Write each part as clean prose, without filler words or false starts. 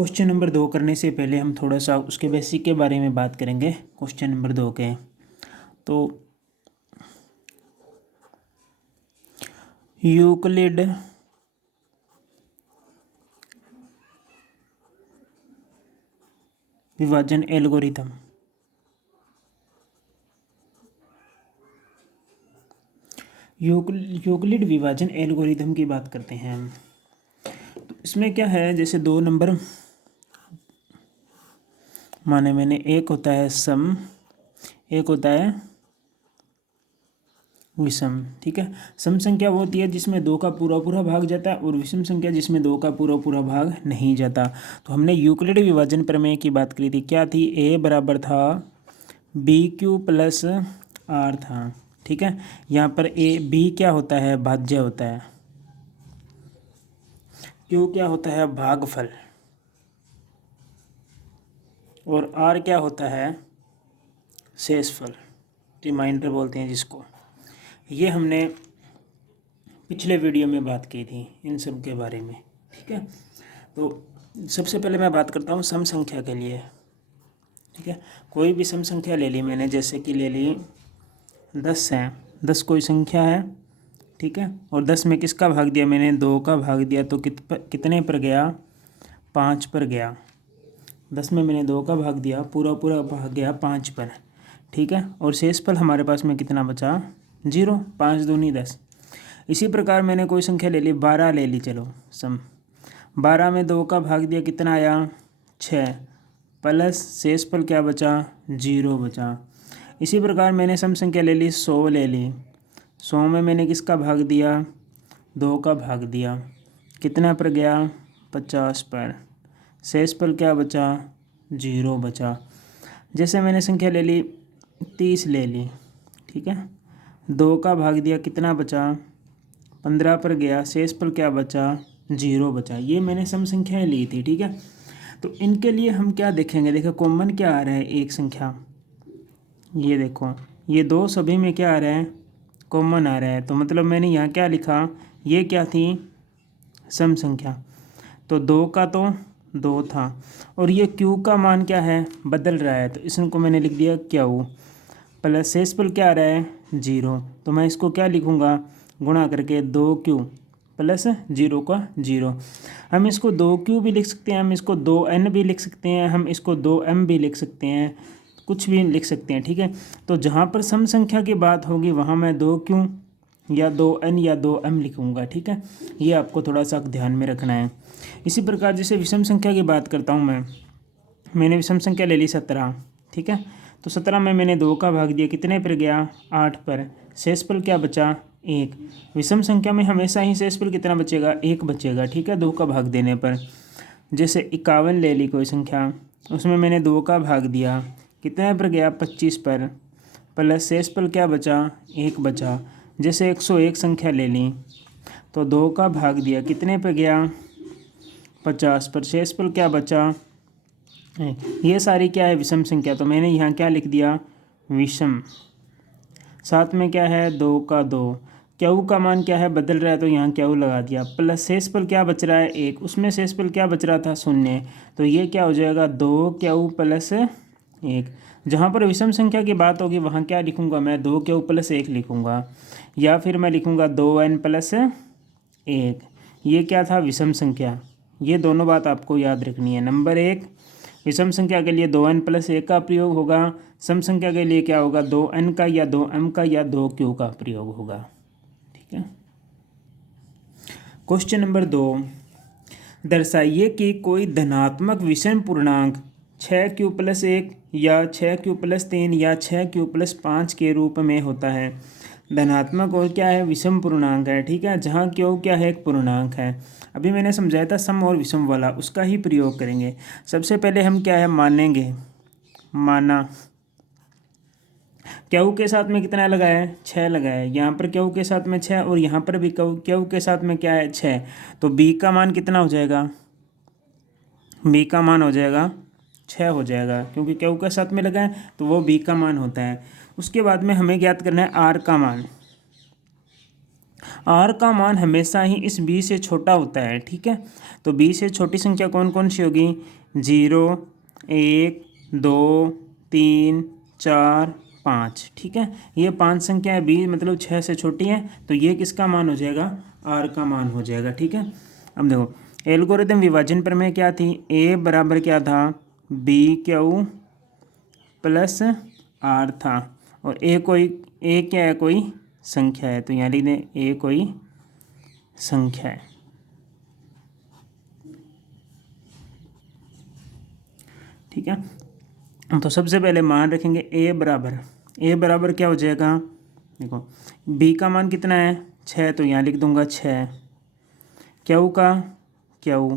Question number 2 करने से पहले हम थोड़ा सा उसके बेसिक के बारे में बात करेंगे। क्वेश्चन नंबर 2 के तो यूक्लिड विभाजन एल्गोरिथम, यूक्लिड विभाजन एल्गोरिथम की बात करते हैं हम। तो इसमें क्या है, जैसे 2 नंबर माने मैंने, एक होता है सम, एक होता है विषम। ठीक है, सम संख्या वो होती है जिसमें 2 का पूरा पूरा भाग जाता है और विषम संख्या जिसमें 2 का पूरा पूरा भाग नहीं जाता। तो हमने यूक्लिड विभाजन प्रमेय की बात करी थी, क्या थी, ए बराबर था बी क्यू प्लस आर था। ठीक है, यहाँ पर ए बी क्या होता है, भाज्य होता है, क्यू क्या होता है, भागफल, और आर क्या होता है, शेषफल, रिमाइंडर बोलते हैं जिसको। ये हमने पिछले वीडियो में बात की थी इन सब के बारे में। ठीक है, तो सबसे पहले मैं बात करता हूँ सम संख्या के लिए। ठीक है, कोई भी सम संख्या ले ली मैंने, जैसे कि ले ली 10 है, 10 कोई संख्या है। ठीक है, और 10 में किसका भाग दिया मैंने, 2 का भाग दिया, तो कितने पर गया, 5 पर गया। 10 में मैंने 2 का भाग दिया, पूरा पूरा भाग गया 5 पर। ठीक है, और शेषफल हमारे पास में कितना बचा, 0, 5 दूनी 10। इसी प्रकार मैंने कोई संख्या ले ली, 12 ले ली, चलो सम, 12 में 2 का भाग दिया, कितना आया, 6, प्लस शेषफल क्या बचा, 0 बचा। इसी प्रकार मैंने सम संख्या ले ली, 100 ले ली, 100 में मैंने किसका भाग दिया, 2 का भाग दिया, कितना पर गया, 50 पर, शेषफल क्या बचा, 0 बचा। जैसे मैंने संख्या ले ली 30 ले ली, ठीक है, 2 का भाग दिया, कितना बचा, 15 पर गया, शेषफल क्या बचा, 0 बचा। ये मैंने सम संख्याएं ली थी। ठीक है, तो इनके लिए हम क्या देखेंगे, देखो कॉमन क्या आ रहा है, एक संख्या, ये देखो ये 2 सभी में क्या आ रहा है, कॉमन आ रहा है। तो मतलब मैंने यहाँ क्या लिखा, ये क्या थी, सम संख्या, तो 2 का तो 2 था, और ये क्यू का मान क्या है, बदल रहा है, तो इसको मैंने लिख दिया क्यू, प्लस शेषफल क्या आ रहा है, 0। तो मैं इसको क्या लिखूँगा, गुणा करके 2q प्लस 0 का 0। हम इसको 2q भी लिख सकते हैं, हम इसको 2n भी लिख सकते हैं, हम इसको 2m भी लिख सकते हैं, कुछ भी लिख सकते हैं। ठीक है, तो जहाँ पर सम संख्या की बात होगी वहाँ मैं 2q या 2n या 2m लिखूँगा। ठीक है, ये आपको थोड़ा सा ध्यान में रखना है। इसी प्रकार जैसे विषम संख्या की बात करता हूँ मैंने विषम संख्या ले ली 17। ठीक है, तो 17 में मैंने 2 का भाग दिया, कितने पर गया, 8 पर, शेषफल क्या बचा, 1। विषम संख्या में हमेशा ही शेषफल कितना बचेगा, 1 बचेगा। ठीक है, 2 का भाग देने पर। जैसे 51 ले ली कोई संख्या, उसमें मैंने 2 का भाग दिया, कितने पर गया, 25 पर, प्लस शेषफल क्या बचा, 1 बचा। जैसे 101 संख्या ले ली, तो 2 का भाग दिया, कितने पर गया, 50 पर, शेषफल क्या बचा, ये सारी क्या है, विषम संख्या। तो मैंने यहाँ क्या लिख दिया, विषम। साथ में क्या है, 2 का 2, क्यू का मान क्या है, बदल रहा है, तो यहाँ क्यू लगा दिया, प्लस शेषफल क्या बच रहा है, 1, उसमें शेषफल क्या बच रहा था, 0। तो ये क्या हो जाएगा, 2q प्लस 1। जहाँ पर विषम संख्या की बात होगी वहाँ क्या लिखूँगा मैं, 2q प्लस 1 लिखूँगा, या फिर मैं लिखूँगा 2n प्लस 1। ये क्या था, विषम संख्या। ये दोनों बात आपको याद रखनी है। नंबर 1, विषम संख्या के लिए 2n प्लस 1 का प्रयोग होगा, सम संख्या के लिए क्या होगा, 2n का या 2m का या 2q का प्रयोग होगा। ठीक है, क्वेश्चन नंबर 2, दर्शाइए कि कोई धनात्मक विषम पूर्णांक 6q प्लस 1 या 6q प्लस 3 या 6q प्लस 5 के रूप में होता है। धनात्मक और क्या है, विषम पूर्णांक है। ठीक है, जहाँ क्यों क्या है, एक पूर्णांक है। अभी मैंने समझाया था सम और विषम वाला, उसका ही प्रयोग करेंगे। सबसे पहले हम क्या है, मानेंगे, माना, क्यू के साथ में कितना लगाया है, 6 लगाया है। यहाँ पर क्यू के साथ में 6 और यहाँ पर भी क्यू के साथ में क्या है, 6। तो बी का मान कितना हो जाएगा, बी का मान हो जाएगा 6 हो जाएगा, क्योंकि क्यू के साथ में लगा है तो वो बी का मान होता है। उसके बाद में हमें ज्ञात करना है आर का मान। आर का मान हमेशा ही इस बी से छोटा होता है, ठीक है। तो बी से छोटी संख्या कौन कौन सी होगी? 0, 1, 2, 3, 4, 5, ठीक है। ये 5 संख्या है, बी मतलब 6 से छोटी है, तो ये किसका मान हो जाएगा? आर का मान हो जाएगा, ठीक है। अब देखो एल्गोरिथम विभाजन प्रमेय क्या थी? ए बराबर क्या था? बी क्यू प्लस आर था, और ए क्या है? कोई संख्या है, तो यहाँ लिख दें ए कोई संख्या है, ठीक है। तो सबसे पहले मान रखेंगे ए बराबर क्या हो जाएगा? देखो बी का मान कितना है? 6, तो यहाँ लिख दूंगा 6। क्यू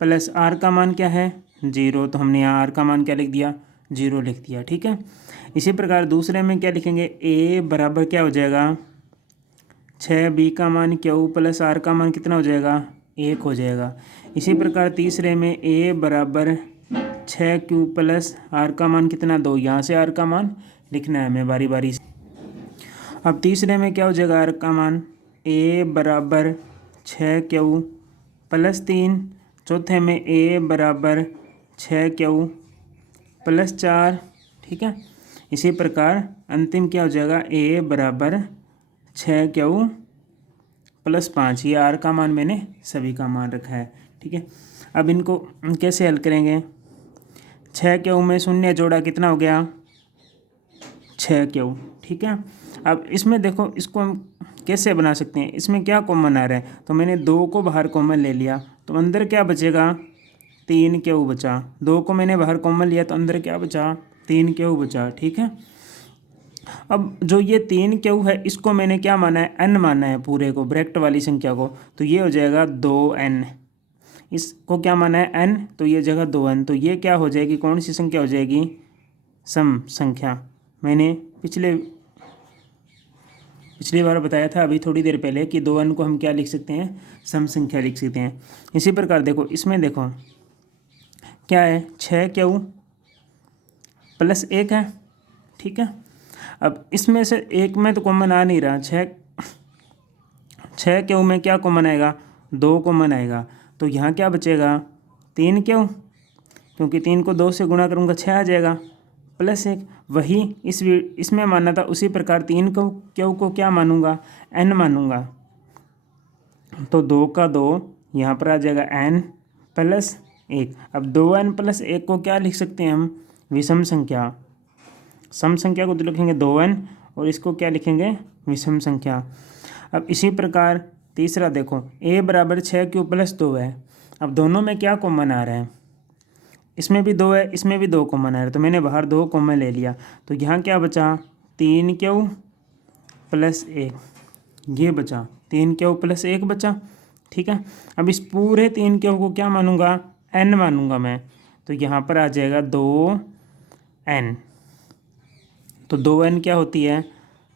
प्लस आर का मान क्या है? 0, तो हमने यहाँ आर का मान क्या लिख दिया? 0 लिख दिया, ठीक है। इसी प्रकार दूसरे में क्या लिखेंगे? ए बराबर क्या हो जाएगा? 6, बी का मान क्यू प्लस आर का मान कितना हो जाएगा? 1 हो जाएगा। इसी प्रकार तीसरे में ए बराबर 6 प्लस आर का मान कितना? 2। यहाँ से आर का मान लिखना है हमें बारी बारी से। अब तीसरे में क्या हो जाएगा? आर का मान ए बराबर 6 प्लस 3। चौथे में ए बराबर 6 प्लस 4, ठीक है। इसी प्रकार अंतिम क्या हो जाएगा? ए बराबर 6 प्लस 5। ये आर का मान मैंने सभी का मान रखा है, ठीक है। अब इनको कैसे हल करेंगे? 6 में शून्य जोड़ा कितना हो गया? 6, ठीक है। अब इसमें देखो इसको हम कैसे बना सकते हैं? इसमें क्या कॉमन आ रहा है? तो मैंने 2 को बाहर कॉमन ले लिया, तो अंदर क्या बचेगा? 3 बचा। 2 को मैंने बाहर कॉमन लिया, तो अंदर क्या बचा? 3 बचा, ठीक है। अब जो ये 3 है, इसको मैंने क्या माना है? n माना है, पूरे को, ब्रैकेट वाली संख्या को, तो ये हो जाएगा 2n। इसको क्या माना है? n, तो ये जगह 2n, तो ये क्या हो जाएगी? कौन सी संख्या हो जाएगी? सम संख्या। मैंने पिछली बार बताया था अभी थोड़ी देर पहले कि 2n को हम क्या लिख सकते हैं? सम संख्या लिख सकते हैं। इसी प्रकार देखो इसमें देखो क्या है? 6 प्लस 1 है, ठीक है। अब इसमें से एक में तो कॉमन आ नहीं रहा। 6 में क्या कॉमन आएगा? 2 कॉमन आएगा, तो यहाँ क्या बचेगा? 3 क्योंकि 3 को 2 से गुणा करूँगा 6 आ जाएगा, प्लस 1। वही इसमें मानना था, उसी प्रकार 3 को क्या मानूंगा? n मानूंगा, तो 2 का 2 यहाँ पर आ जाएगा n प्लस 1। अब 2n प्लस 1 को क्या लिख सकते हैं हम? विषम संख्या। सम संख्या को तो लिखेंगे 2n, और इसको क्या लिखेंगे? विषम संख्या। अब इसी प्रकार तीसरा देखो, a बराबर 6 प्लस 2 है। अब दोनों में क्या कॉमन आ रहा है? इसमें भी 2 है, इसमें भी 2 कॉमन आ रहा है, तो मैंने बाहर 2 कॉमन ले लिया, तो यहाँ क्या बचा? 3 प्लस 1, ये बचा 3 प्लस 1 बचा, ठीक है। अब इस पूरे 3 को क्या मानूंगा? n मानूंगा मैं, तो यहाँ पर आ जाएगा 2n। तो 2n क्या होती है?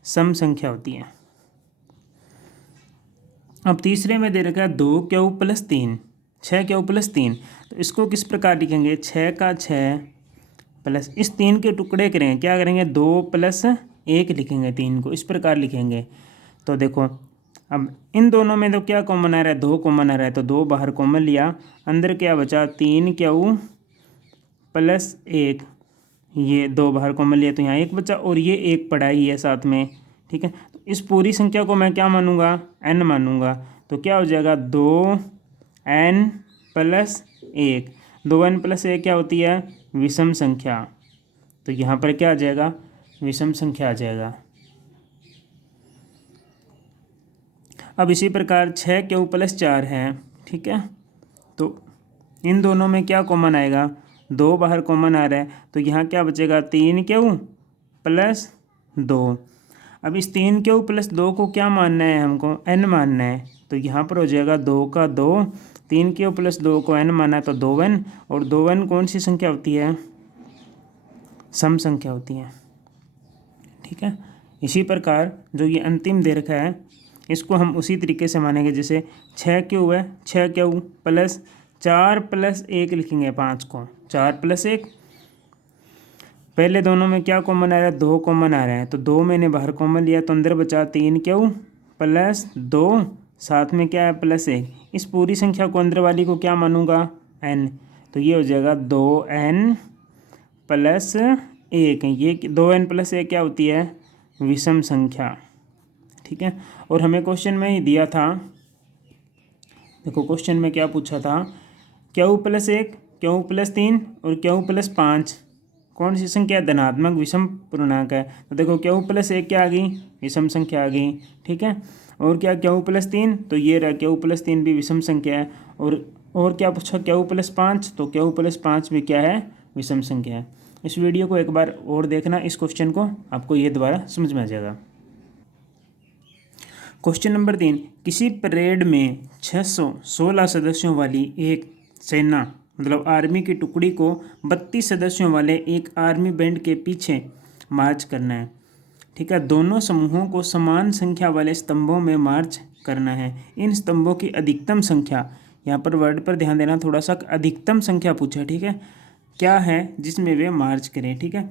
सम संख्या होती है। अब तीसरे में दे रखा है 2 प्लस 3, 6 प्लस 3, तो इसको किस प्रकार लिखेंगे? 6 का 6 प्लस इस 3 के टुकड़े करेंगे, क्या करेंगे? 2 प्लस 1 लिखेंगे, 3 को इस प्रकार लिखेंगे। तो देखो अब इन दोनों में तो क्या कॉमन आ रहा है? 2 कॉमन आ रहा है, तो 2 बाहर कॉमन लिया, अंदर क्या बचा? 3 प्लस 1, ये 2 बाहर कॉमन लिया, तो यहाँ 1 बचा, और ये 1 पड़ा ही है साथ में, ठीक है। तो इस पूरी संख्या को मैं क्या मानूंगा? n मानूंगा, तो क्या हो जाएगा? 2n plus 1। 2n प्लस 1 क्या होती है? विषम संख्या। तो यहाँ पर क्या आ जाएगा? विषम संख्या आ जाएगा। अब इसी प्रकार 6 प्लस 4 है, ठीक है। तो इन दोनों में क्या कॉमन आएगा? 2 बाहर कॉमन आ रहा है, तो यहाँ क्या बचेगा? 3 प्लस 2। अब इस 3 प्लस 2 को क्या मानना है हमको? n मानना है, तो यहाँ पर हो जाएगा 2 का 2। 3 प्लस 2 को n माना, तो 2n, और 2n कौन सी संख्या होती है? सम संख्या होती है, ठीक है। इसी प्रकार जो ये अंतिम दे रखा है, इसको हम उसी तरीके से मानेंगे, जैसे 6 है, 6 प्लस 4 प्लस 1 लिखेंगे 5 को, 4 प्लस 1। पहले दोनों में क्या कॉमन आ रहा है? 2 कॉमन आ रहा है, तो 2 मैंने बाहर कॉमन लिया, तो अंदर बचा 3 +2 साथ में क्या है +1। इस पूरी संख्या को अंदर वाली को क्या मानूंगा n, तो ये हो जाएगा 2n + 1। ये 2n + 1 क्या होती है विषम संख्या। ठीक है, और हमें क्वेश्चन में ही दिया था, देखो क्वेश्चन में क्या पूछा था, Q + 1 Q + 3 और Q + 5 कौन सी संख्या धनात्मक विषम पूर्णांक है। तो देखो Q + 1 क्या आ गई विषम संख्या आ गई। ठीक है, और क्या Q + 3, तो ये रहा Q + 3 भी विषम संख्या है। और क्या पूछा Q + 5, तो Q + 5 भी क्या है विषम संख्या है। इस वीडियो को एक बार और देखना, इस क्वेश्चन को आपको ये दोबारा समझ में आ जाएगा। क्वेश्चन नंबर 3, किसी परेड में 616 सदस्यों वाली एक सेना मतलब आर्मी की टुकड़ी को 32 सदस्यों वाले एक आर्मी बैंड के पीछे मार्च करना है। ठीक है, दोनों समूहों को समान संख्या वाले स्तंभों में मार्च करना है। इन स्तंभों की अधिकतम संख्या, यहाँ पर वर्ड पर ध्यान देना थोड़ा सा, अधिकतम संख्या पूछा। ठीक है, क्या है जिसमें वे मार्च करें। ठीक है,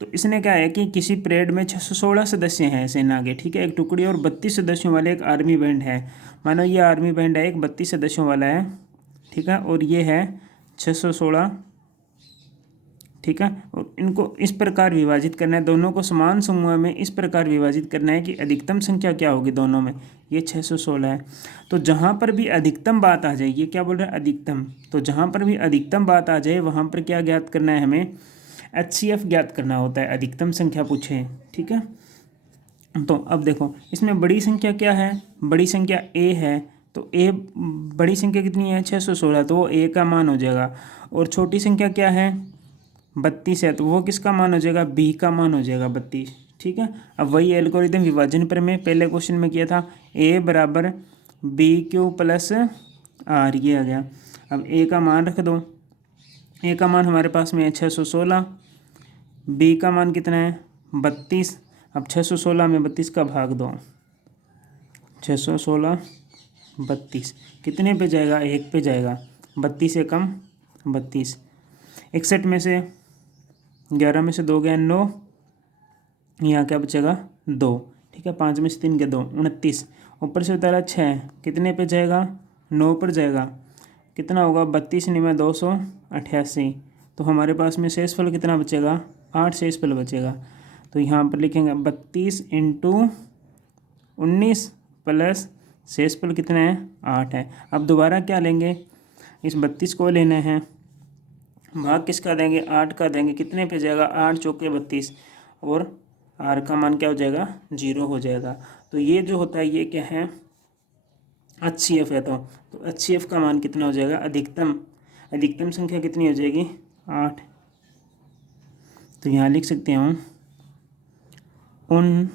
तो इसने क्या है कि किसी परेड में 616 सदस्य हैं सेना के। ठीक है, एक टुकड़ी और 32 सदस्यों वाले एक आर्मी बैंड है। मानो ये आर्मी बैंड है एक 32 सदस्यों वाला है। ठीक है, और ये है 616। ठीक है, और इनको इस प्रकार विभाजित करना है, दोनों को समान समूह में इस प्रकार विभाजित करना है कि अधिकतम संख्या क्या होगी दोनों में, ये 616 है। तो जहाँ पर भी अधिकतम बात आ जाए, ये क्या बोल रहे हैं अधिकतम, तो जहाँ पर भी अधिकतम बात आ जाए वहाँ पर क्या ज्ञात करना है हमें, HCF ज्ञात करना होता है, अधिकतम संख्या पूछे। ठीक है, तो अब देखो इसमें बड़ी संख्या क्या है, बड़ी संख्या A है, तो A बड़ी संख्या कितनी है 616, तो वो A का मान हो जाएगा। और छोटी संख्या क्या है 32 है, तो वो किसका मान हो जाएगा B का मान हो जाएगा 32। ठीक है, अब वही एल्गोरिथम विभाजन पर में पहले क्वेश्चन में किया था, A = BQ + R, ये आ गया। अब A का मान रख दो, A का मान हमारे पास में है 616, B का मान कितना है 32। अब 616 में 32 का भाग दो, 616 32 कितने पे जाएगा 1 पे जाएगा, 32 से कम 32। 61 में से 11 में से 2 गया 9, यहाँ क्या बचेगा 2। ठीक है, 5 में से 3 गया 2, 29। ऊपर से उतारा 6, कितने पे जाएगा 9 पर जाएगा, कितना होगा 32 × 288। तो हमारे पास में शेषफल कितना बचेगा 8 शेषफल बचेगा। तो यहाँ पर लिखेंगे 32 × 19 प्लस शेषफल कितना है 8 है। अब दोबारा क्या लेंगे, इस 32 को लेना है, भाग किसका देंगे 8 का देंगे, कितने पे जाएगा 8 चौके 32, और R का मान क्या हो जाएगा 0 हो जाएगा। तो ये जो होता है ये क्या है HCF है। तो HCF का मान कितना हो जाएगा, अधिकतम संख्या कितनी हो जाएगी 8। तो यहाँ लिख सकते हैं उन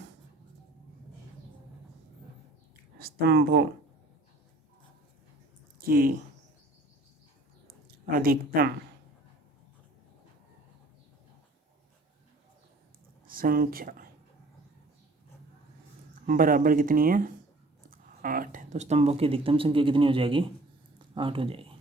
स्तंभों की अधिकतम संख्या बराबर कितनी है 8। तो स्तंभों की अधिकतम संख्या कितनी हो जाएगी 8 हो जाएगी।